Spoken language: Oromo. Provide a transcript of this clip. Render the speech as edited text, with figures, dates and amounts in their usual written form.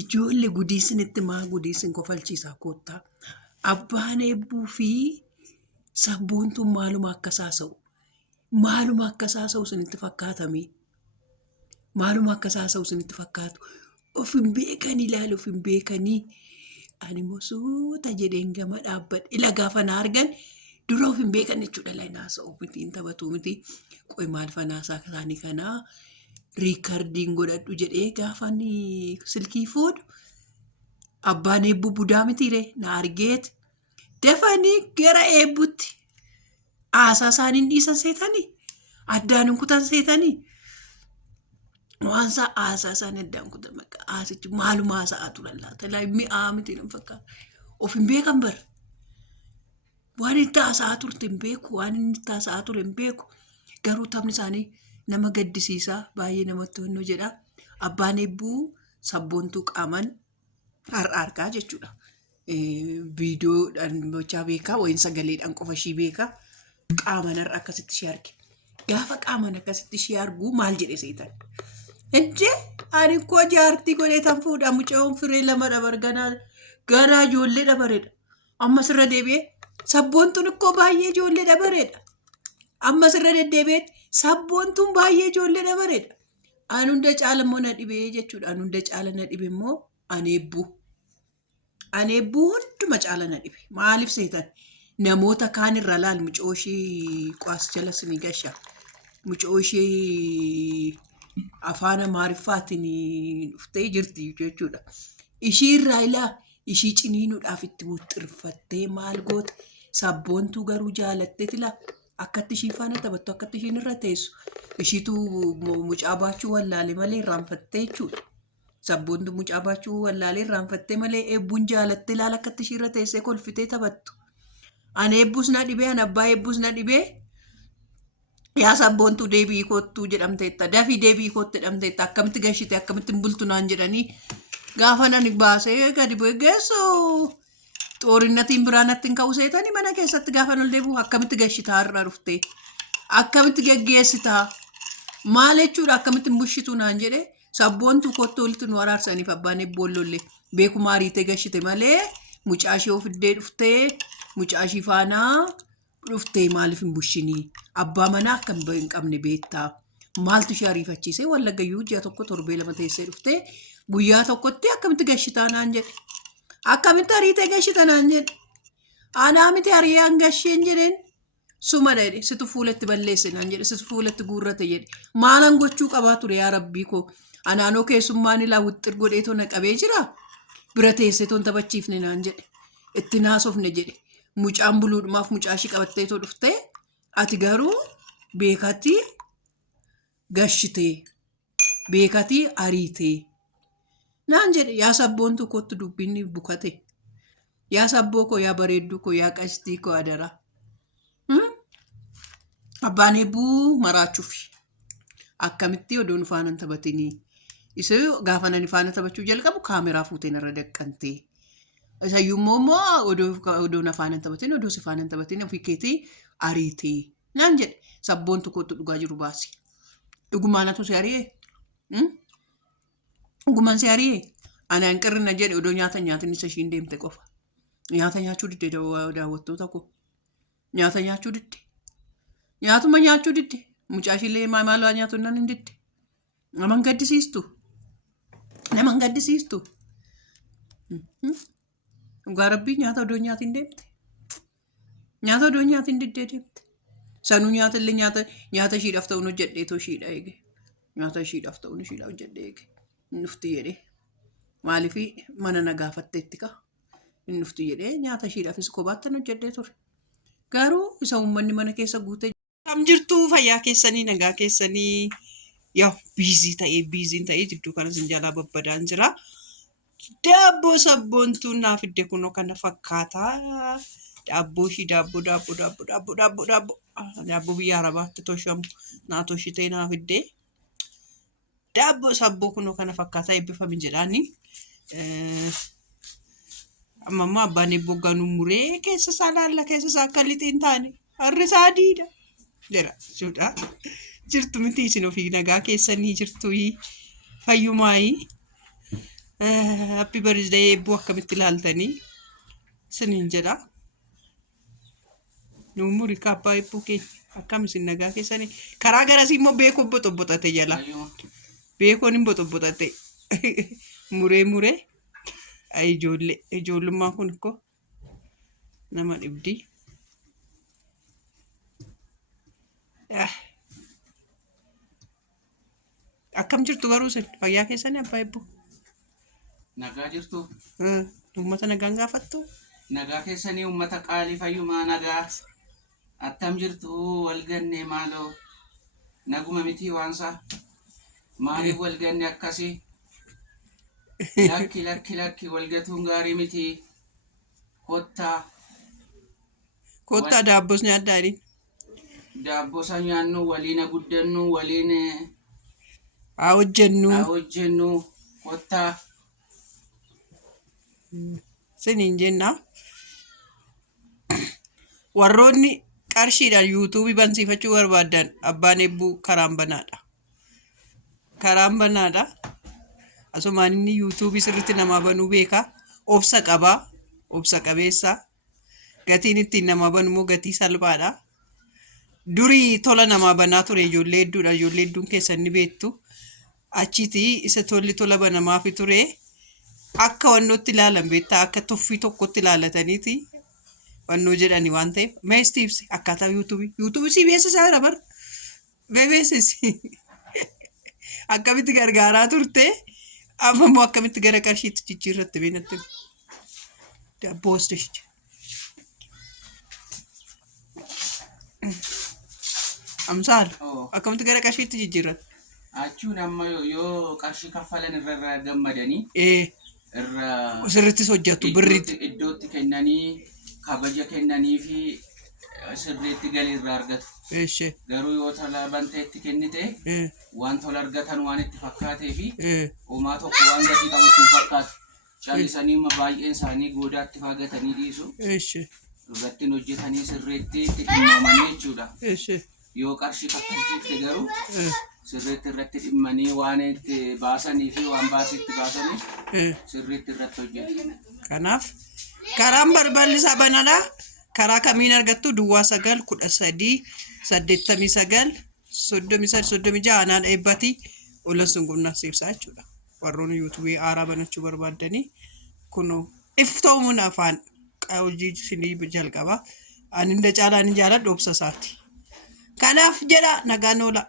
ijoollee gudiisinitti maa gudiisin kofalchiisaa koottaa. Abbaan eebbuu fi sabboontuun maaluma akka saasa'u. Maaluma akka saasa'u isinitti fakkaatamee. Maaluma akka saasa'u isinitti fakkaatu. Of hin beekanii ilaali of hin beekanii. Ani immoo suuta jedheen gama dhaabbadhe. Ila gaafa na argan dura of hin beekan jechuudha. Laayinaa haasa'u miti hin taphatu miti. Qoy maal fanaasaa isaanii kanaa riikardiin godhadhu jedhee gaafa silkii fuudhu. Abbaan eebbuu budaa mitiiree na argeet dafanii gara eebbutti haasaa isaaniin dhiisan seetanii addaan hin kutan seetanii waansaa haasaa isaanii addaan kutan maqaa haasichi maaluma haasa'aa turan laata mi'aa miti hin fakkaatu of hin beekan bara waan itti haasa'aa turte hin beeku waan inni itti haasa'aa ture hin beeku garuu taphni isaanii nama gaddisiisaa baay'ee namatti honnoo jedha. Abbaan eebbuu sabboontuu qaaman har'aa jechuudha. Viidiyoodhaan gochaa beekaa wayin sagaleedhaan qofa ishii beekaa qaaman har'a akkasitti ishee arge. Gaafa qaaman akkasitti ishee argu maal jedhe seetan? Ejjee ani koo jaartii godhee tan fuudhaa mucaan firee lama dabar ganaa ijoollee dabareedha. Ammas irra deebi'ee sabboontuun ikkoo baay'ee ijoollee dabareedha. Ammas irra deddeebi'eetti sabboontuun baay'ee ijoollee dabareedha. Ani hunda caala immoo na dhibee jechuudha. Ani hunda caala na dhibe immoo ani eebbuu hunduma caala na dhibe. Maaliif seetan? Namoota kaan irra laal mucoo ishee qaas jala sinii gashaa. Mucoo ishee afaan Amaariffaatiin dhuftee jirti jechuudha. Ishii irraa ilaa ishii ciniinuudhaaf itti wuxxirfattee maal goote sabboontuu garuu jaalattee ilaa akkatti ishii faana taphattu akkatti ishiin irra teessu. Ishiitu mucaa baachuu wallaalee malee irraanfattee jechuudha. Sabboontuu mucaa baachuu wallaalee irraanfattee malee eebbuun jaalattee ilaala akkatti ishii irra teessee kolfitee taphattu. Ani eebbuus na dhibee ani abbaa eebbuus na dhibee yaa sabboontuu deebii koottuu jedhamteetta dafii deebii kootti jedhamteetta akkamitti gashite akkamitti bultu naan jedhanii gaafa nan baasee gadi bu'ee geessu xoorinnatiin biraanatti hin ka'u seetanii mana keessatti gaafa ol deebi'u akkamitti gashitaa irra dhuftee akkamitti geggeessitaa maal jechuudha akkamitti bushituu naan jedhee sabboontuu kootti walitti nu araarsaniif abbaan eebboollee beekuma ariitee gashite malee mucaa ishee ofiddee dhuftee mucaa ishee faanaa dhuftee maaliif hin bushinii abbaa manaa akka hin qabne beektaa maaltu ishee ariifachiisee wallaggayyuu ji'a tokko torbee lama teessee dhuftee guyyaa tokkotti akkamitti gashitaa naan jedhe akkamitti ariitee gashita naan jedhe anaa miti ariyaan gasheen jedheen suma dheedhe situ fuulatti balleesse naan jedhe situ fuulatti guurrate jedhe maalan gochuu qabaa ture yaa rabbii koo anaanoo keessummaan ilaa wixxir godheetoo na qabee jira bira teesseetoon taphachiifne naan jedhe itti naasofne jedhe mucaan buluudhumaaf mucaa ishii qabatteetoo dhuftee ati garuu beekatii gashitee beekatii ariitee naan jedhe yaa sabboontuu kootti dubbinni bukate yaa sabboo koo yaa bareedduu koo yaa qashtii koo adara abbaan eebbuu maraachuuf akkamitti odoon faanan taphatinii isa gaafa nan faana taphachuu jalqabu kaameraa fuuteen irra daqqantee isayyummoo immoo odoon afaanan taphatin odoo si faanan taphatin ofii keetii ariitee naan jedhe sabboontuu kootti dhugaa jiru baasi dhugumaanatu si ari'ee dhugumaan si ari'ee ana hin qirrina jedhe odoo nyaatin isa ishiin deemte qofa nyaata nyaachuu didde daawwattoota koo nyaata nyaachuu didde nyaatuma nyaachuu didde mucaa ishiillee maalaa nyaatu nan hin didde naman gaddisiistu dhugaa rabbii nyaata odoo nyaatiin deemte nyaata odoo nyaatiin diddee deemte sanuu nyaatallee nyaata ishiidhaaf ta'uun hojjedheetoo ishiidha eege nyaata ishiidhaaf ta'uun ishiidha hojjedhee eege nufti jedhee maaliif mana na gaafatteetti ka nufti jedhee nyaata ishiidhaafis kophaattan hojjedhee ture garuu isa uummanni mana keessa guutee kam jirtuu fayyaa keessanii nagaa keessanii yaa biiziin ta'ee jidduu kana sinjaalaa babbadaan jira. Daabboo sabboontuun naa fidde kunoo kana fakkaataa daabboo ishii daabboo biyya arabaatti toshamu naa toshitee naa fidde daabboo sabboo kunoo kana fakkaataa eebbifamin jedhaanii amma abbaan eebboo ganuu muree keessa isaa laalla keessa isaa akka lixiin taane harri isaa diida jira jechuudha. Jirtu miti isin ofii nagaa keessanii jirtu fayyumaayii Happy birthday eebbuu akkamitti ilaaltanii siniin jedha. Nu umurii kaabbaa eebbuu keenya akkam isin nagaa keessanii karaa garasii immoo beekuun boxobboxate jala beekuun hin boxobboxate muree ijoollummaa kun ko nama dhibdi. Akkam jirtu garuu isin fayyaa keessanii abbaa eebbuu? Nagaa jirtu. Uummata nagaan gaafattu? Nagaa keessanii uummata qaalii fayyumaa nagaa. Attam jirtu walganne maaloo naguma miti waansa maaliif walganne akkasii lakki walgatuun gaarii miti kottaa daabbos nyaaddaani. Daabbosa nyaannu waliin guddannu waliin haa hojjennu kottaa. Siniin jenna warroonni qarshiidhaan yuutuubii bansiifachuu barbaadan abbaan eebbuu karaan banaadha. Asumaan inni yuutuubii sirriitti namaa banuu beeka. Obsa qabaa, obsa qabeessa. Gatiin ittiin namaa banu immoo gatii salphaadha. Durii tola namaa banaa ture ijoollee hedduudha. Ijoollee hedduun keessan ni beektu. Achiiti isa tola banamaafi ture. Akka wannootti ilaalan beektaa akka tuffii tokkotti ilaalataniiti wannoo jedhani waan ta'eef meestiibsi akkaataa yuutuubii si beeksisaa jira bar beeksisi akkamitti gargaaraa turte amma immoo akkamitti gara qarshiitti jijjiirratti beenatti daabboos amsaal akkamitti gara qarshiitti jijjiirratti. Achuun amma yoo qarshii kaffalan irra gammadanii sirrittis hojjetu birriitti iddootti kennanii kabaja kennanii fi sirriitti galii irraa argatu. Garuu yoo tola banteetti kennite waan tola argatan waan itti fakkaatee fi homaa tokko waan gatii qabutti hin fakkaatu. Callisanii baay'een isaanii goodaatti faagatanii dhiisu. Irratti hojjetanii sirriitti itti dhimmamanii jechuudha. Yoo qarshii kaffalchiifte garuu sirriitti irratti dhimmanii waan itti baasanii fi waan baasitti baasaniif sirriitti irratti hojjetu. Kanaaf karaan balballisaa banadha. Karaa kamiin argattu Duwwaa 91389 anaan eebbati olan sun qunnamsiibsaa jechuudha. Warroonni yuutuubii haaraa banachuu barbaadanii kun iftoomuun afaan hojii sinii jalqaba. Ani hunda caalaa ni jaaladha obsa isaati. Kanaaf jedha nagaan oola.